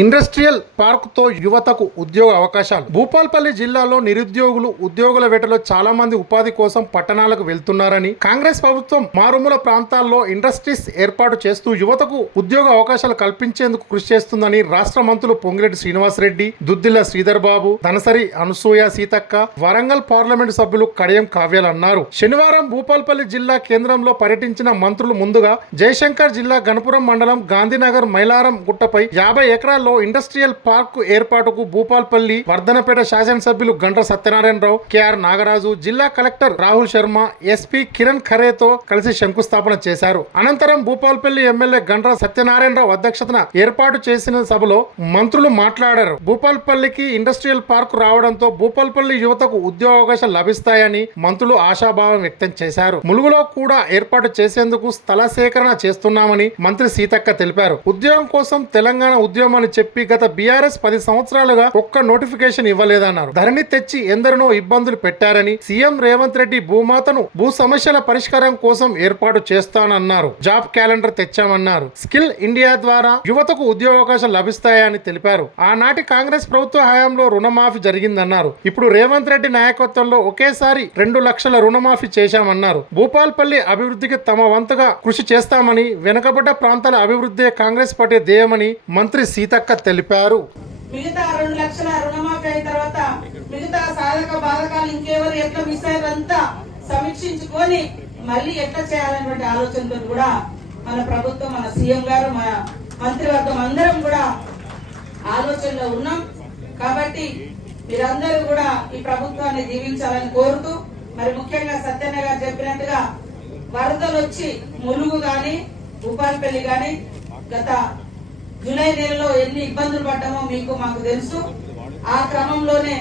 Industrial park తో యువతకు ఉద్యోగ అవకాశాలు. భూపాల్పల్లి జిల్లాలో నిరుద్యోగులు ఉద్యోగుల వేటలో చాలా మంది ఉపాధి కోసం పట్టణాలకు వెళ్తున్నారని, కాంగ్రెస్ ప్రభుత్వం మారుమూల ప్రాంతాల్లో ఇండస్ట్రీస్ ఏర్పాటు చేస్తూ యువతకు ఉద్యోగ అవకాశాలు కల్పించేందుకు కృషి చేస్తుందని రాష్ట్ర మంత్రులు పొంగిరెడ్డి శ్రీనివాసరెడ్డి, దుద్దిల్ల శ్రీధర్ బాబు, ధనసరి అనసూయ సీతక్క, వరంగల్ పార్లమెంటు సభ్యులు కడియం కావ్యాలు అన్నారు. శనివారం భూపాల్పల్లి జిల్లా కేంద్రంలో పర్యటించిన మంత్రులు ముందుగా జయశంకర్ జిల్లా గణపురం మండలం గాంధీనగర్ మైలారం గుట్టపై 50 ఎకరాల్లో ఇండస్ట్రియల్ పార్క్ ఏర్పాటుకు భూపాల్పల్లి వర్ధనపేట శాసనసభ్యులు గండ్ర సత్యనారాయణరావు, కేఆర్ నాగరాజు, జిల్లా కలెక్టర్ రాహుల్ శర్మ, ఎస్పీ కిరణ్ ఖరేతో కలిసి శంకుస్థాపన చేశారు. అనంతరం భూపాల్పల్లి ఎమ్మెల్యే గండ్ర సత్యనారాయణరావు అధ్యక్షతన ఏర్పాటు చేసిన సభలో మంత్రులు మాట్లాడారు. భూపాల్పల్లికి ఇండస్ట్రియల్ పార్క్ రావడంతో భూపాల్పల్లి యువతకు ఉద్యోగ అవకాశాలు లభిస్తాయని మంత్రులు ఆశాభావం వ్యక్తం చేశారు. ములుగులో కూడా ఏర్పాటు చేసేందుకు స్థల సేకరణ చేస్తున్నామని మంత్రి సీతక్క తెలిపారు. ఉద్యోగం కోసం తెలంగాణ ఉద్యమం అని చెప్పి గత బీఆర్ఎస్ 10 సంవత్సరాలుగా ఒక్క నోటిఫికేషన్ ఇవ్వలేదన్నారు. ధరణి తెచ్చి ఎందరినో ఇబ్బందులు పెట్టారని, సీఎం రేవంత్ రెడ్డి భూమాతను భూ సమస్యల పరిష్కారం కోసం ఏర్పాటు చేస్తానన్నారు. జాబ్ క్యాలెండర్ తెచ్చామన్నారు. స్కిల్ ఇండియా ద్వారా యువతకు ఉద్యోగావకాశాలు లభిస్తాయని తెలిపారు. ఆనాటి కాంగ్రెస్ ప్రభుత్వ హయాంలో రుణమాఫీ జరిగిందన్నారు. ఇప్పుడు రేవంత్ రెడ్డి నాయకత్వంలో ఒకేసారి 2 లక్షల రుణమాఫీ చేశామన్నారు. భూపాల్పల్లి అభివృద్ధికి తమ వంతుగా కృషి చేస్తామని, వెనుకబడ్డ ప్రాంతాల అభివృద్ధి కాంగ్రెస్ పార్టీ ధ్యేయమని మంత్రి సీతక్క తెలిపారు. మిగతా 2 లక్షల రుణమాఫీ అయిన తర్వాత మిగతా సాధక బాధకాలు ఇంకెవరు ఎట్లా మిస్ అయ్యారంతా సమీక్షించుకొని మళ్ళీ ఎట్లా చేయాలనేటువంటి ఆలోచనతో కూడా మన ప్రభుత్వం, మన సీఎం గారు, మన మంత్రివర్గం అందరం కూడా ఆలోచనలో ఉన్నాం. కాబట్టి మీరందరూ కూడా ఈ ప్రభుత్వాన్ని దీవించాలని కోరుతూ, మరి ముఖ్యంగా సత్యన్న గారు చెప్పినట్టుగా వరదలు వచ్చి ములుగు గాని భూపాల్పల్లి గాని గత జూలై నెలలో ఎన్ని ఇబ్బందులు పడ్డామో మాకు తెలుసు. ఆ క్రమంలోనే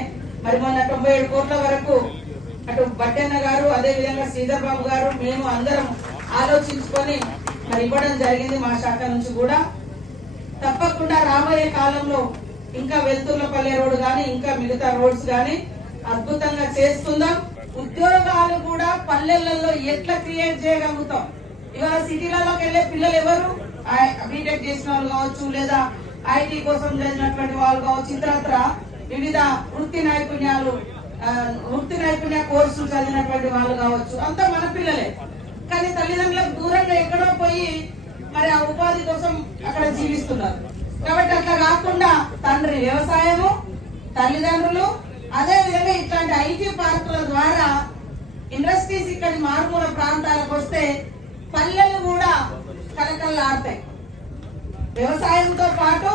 మరి మొన్న 97 కోట్ల వరకు అటు బట్టన్న గారు, అదే విధంగా శ్రీధర్ బాబు గారు, మేము అందరం ఆలోచించుకొని మరి ఇవ్వడం జరిగింది. మా శాఖ నుంచి కూడా తప్పకుండా రాబోయే కాలంలో ఇంకా వెల్తుర్లపల్లె రోడ్ గాని ఇంకా మిగతా రోడ్స్ గాని అద్భుతంగా చేస్తుందాం. ఉద్యోగాలు కూడా పల్లెలలో ఎట్లా క్రియేట్ చేయగలుగుతాం. ఇవాళ సిటీలలోకి వెళ్లే పిల్లలు ఎవరు? బీటెక్ చేసిన వాళ్ళు కావచ్చు, లేదా ఐటీ కోసం చదివినటువంటి వాళ్ళు కావచ్చు, ఇతరత్ర వివిధ వృత్తి నైపుణ్య కోర్సులు చదివినటువంటి వాళ్ళు కావచ్చు, అంతా మన పిల్లలే. కానీ తల్లిదండ్రులకు దూరంగా ఎక్కడో పోయి మరి ఆ ఉపాధి కోసం అక్కడ జీవిస్తున్నారు. కాబట్టి అట్లా కాకుండా తండ్రి వ్యవసాయము, తల్లిదండ్రులు, అదే విధంగా ఇట్లాంటి ఐటీ పార్కుల ద్వారా ఇండస్ట్రీస్ ఇక్కడి మారుమూల ప్రాంతాలకు వస్తే పల్లెలు కూడా కలకల్లాడతాయి. వ్యవసాయంతో పాటు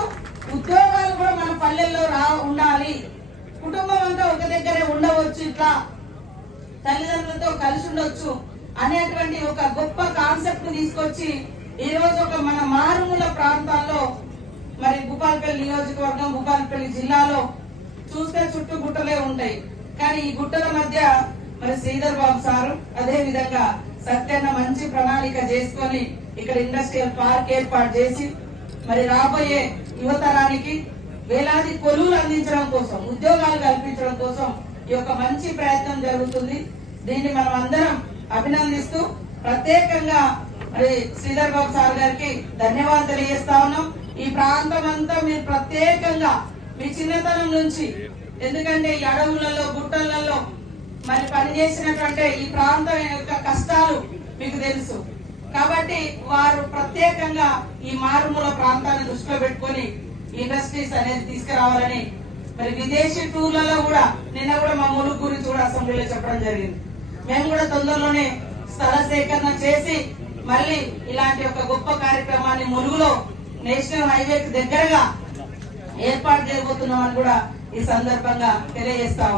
ఉద్యోగాలు కూడా మన పల్లెల్లో ఉండాలి. కుటుంబం అంతా ఒక దగ్గరే ఉండవచ్చు, ఇట్లా తల్లిదండ్రులతో కలిసి ఉండొచ్చు అనేటువంటి ఒక గొప్ప కాన్సెప్ట్ తీసుకొచ్చి ఈ రోజు ఒక మన మారుమూల ప్రాంతాల్లో మరి భూపాల్పల్లి నియోజకవర్గం, భూపాల్పల్లి జిల్లాలో చూస్తే చుట్టూ గుట్టలే ఉంటాయి. కానీ ఈ గుట్టల మధ్య మరి శ్రీధర్ బాబు సారు, అదే విధంగా సత్యన్న మంచి ప్రణాళిక చేసుకొని ఇక్కడ ఇండస్ట్రియల్ పార్క్ ఏర్పాటు చేసి మరి రాబోయే యువతరానికి వేలాది కొలువులు అందించడం కోసం, ఉద్యోగాలు కల్పించడం కోసం ఈ యొక్క మంచి ప్రయత్నం జరుగుతుంది. దీన్ని మనం అందరం అభినందిస్తూ ప్రత్యేకంగా మరి శ్రీధర్ బాబు సార్ గారికి ధన్యవాదాలు తెలియజేస్తా ఉన్నాం. ఈ ప్రాంతం అంతా మీరు ప్రత్యేకంగా మీ చిన్నతనం నుంచి, ఎందుకంటే ఈ అడవులలో గుట్టలలో మరి పనిచేసినటువంటి ఈ ప్రాంతం యొక్క కష్టాలు మీకు తెలుసు. కాబట్టి వారు ప్రత్యేకంగా ఈ మారుమూల ప్రాంతాన్ని దృష్టిలో పెట్టుకుని ఇండస్ట్రీస్ అనేది తీసుకురావాలని మరి విదేశీ టూర్లలో కూడా నిన్న కూడా మా ములుగు గురించి కూడా అసెంబ్లీలో చెప్పడం జరిగింది. మేము కూడా తొందరలోనే స్థల సేకరణ చేసి మళ్ళీ ఇలాంటి ఒక గొప్ప కార్యక్రమాన్ని ములుగులో నేషనల్ హైవేకి దగ్గరగా ఏర్పాటు చేయబోతున్నామని కూడా ఈ సందర్భంగా తెలియజేస్తా